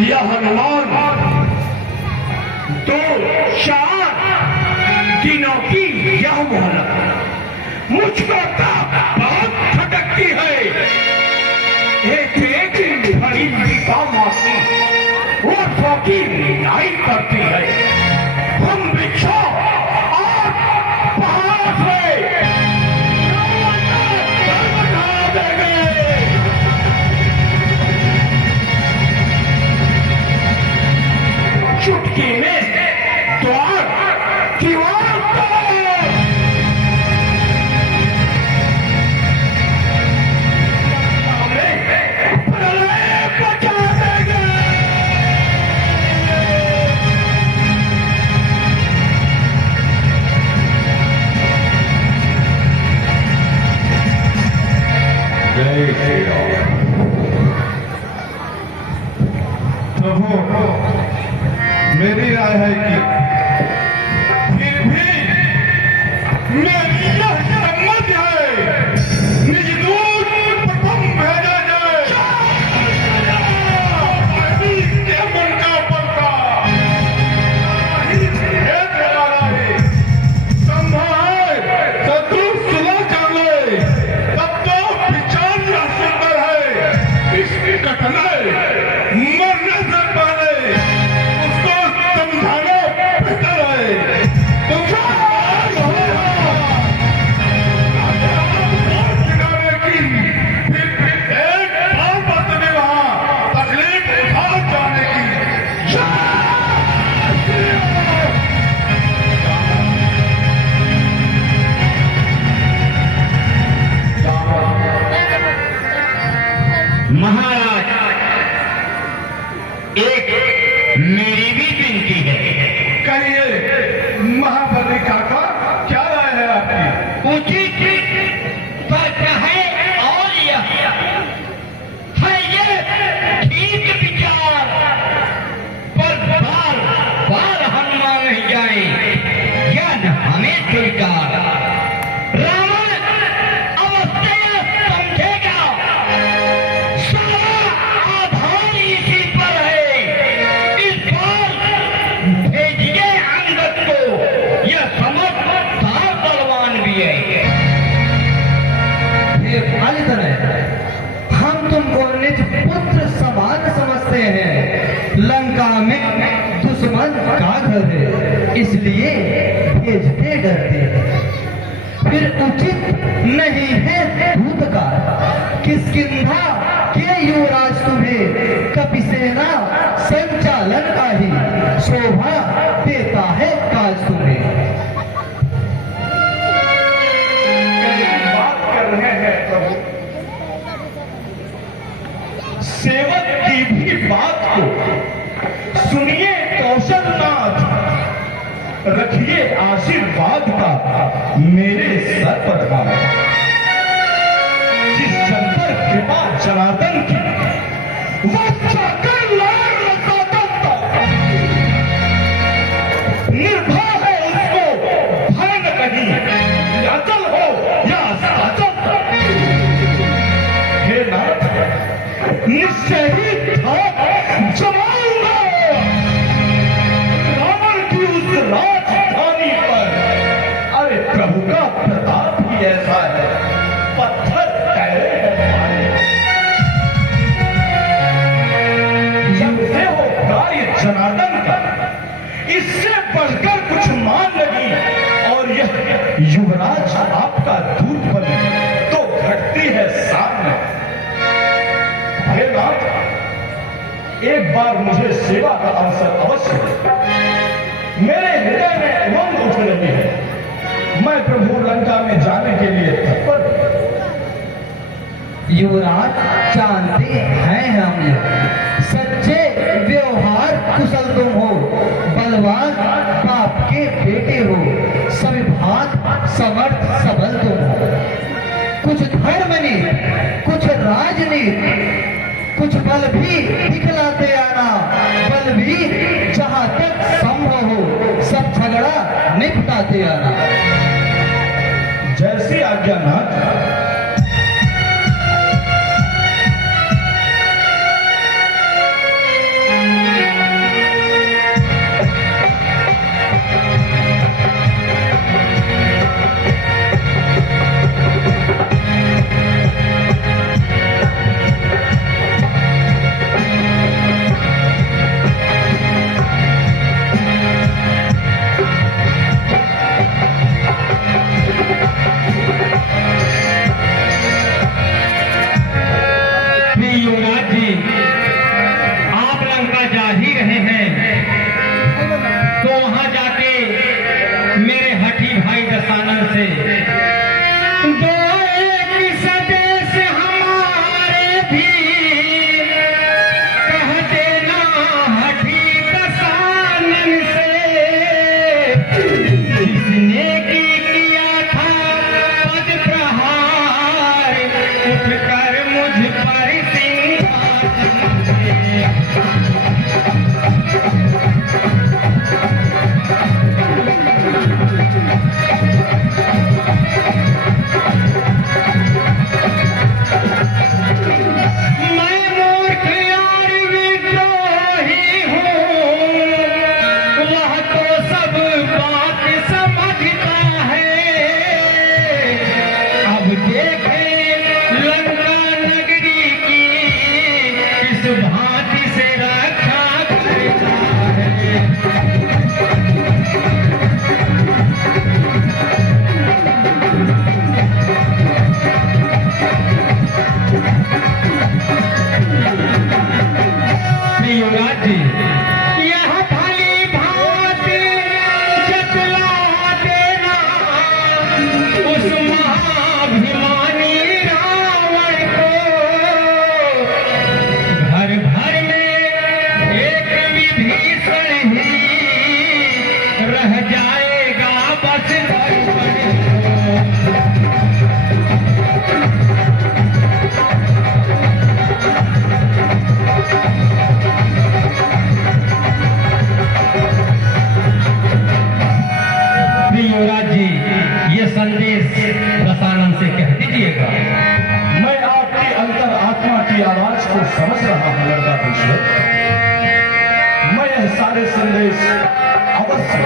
या हनुमान 2-4 दिनों की यह मोहलत मुझको बहुत खटकती है। एक घड़ी मासी और फकीर निगाही करती है। हम वृक्षों और पहाड़ों से चुटकी में द्वार दीवार प्रभु, मेरी राय है कि फिर भी मेरी यह सम्मत है, निज दूत प्रथम भेजा जाए। के मन का पलका संभव है शत्रु सुलह कर ले, तब तो विचार सुंदर है। इसकी कठिनाई मरने से पहले उसको समझाना बेहतर है। तो किनारे की फिर एक बार बदले वहां तकलीफ उठा जाने की। महाराज, एक मेरी भी विनती है। कहिए महाबली काका, क्या राय है आपकी? उचित तर्क है और यह है ये ठीक विचार, पर बार बार हम मान नहीं जाए यह हमें स्वीकार। रावण अवश्य समझेगा, सारा आधार इसी पर है। इस बार भेजिए अंगद को, यह समझदार बलवान भी है। हम तुमको निज पुत्र समान समझते हैं। लंका में दुश्मन का घर है, इसलिए भेजते डरते हैं। फिर उचित नहीं है दूत का, किष्किंधा के युवराज तुम्हें कपिसेना संचालन का ही शोभा देता है काज तुम्हें। बात कर रहे हैं प्रभु, सेवक की भी बात को सुनिए कौशलनाथ, रखिए आशीर्वाद का मेरे सर पर का। जिस जन पर कृपा जनार्दन की, वह चाकर लाल रसातंता, निर्भय है उसको भय न कहीं, अचल हो या सचल। हे नाथ, निश्चय ही जमाऊंगा रावण की उस राजधानी पर। अरे प्रभु का प्रताप ही ऐसा है, पत्थर ठहरे हैं हमारे। जब से हो कार्य जनार्दन का, इससे बढ़कर कुछ मान नहीं, और यह युवराज आपका दूत बने तो घटती है सामने। हे नाथ, एक बार मुझे सेवा का अवसर अवश्य दे। मेरे हृदय में उमंग उठ रही है, मैं प्रभु लंका में जाने के लिए तत्पर हूं। युवराज, जानते हैं हम सच्चे व्यवहार कुशल तुम हो, बलवान बाप के बेटे हो, सविभाग समर्थ सबल तुम हो। कुछ धर्मनीति, कुछ राजनीति, कुछ बल भी दिखलाते आना। बल भी जहां तक संभव हो सब झगड़ा निपटाते आना। जैसी आज्ञा नाथ। किस भांति से रक्षा करता है। युवराज जी, यह भली भांति जतला देना उस महाभिमानी रावण को। घर घर में एक विभीषण ही रह जाएगा बस दर्पण को। युवराज जी, ये संदेश रसानन से कह दीजिएगा। मैं आपकी अंतर आत्मा की आवाज को समझ रहा हूं लड़का। मैं यह सारे संदेश अवश्य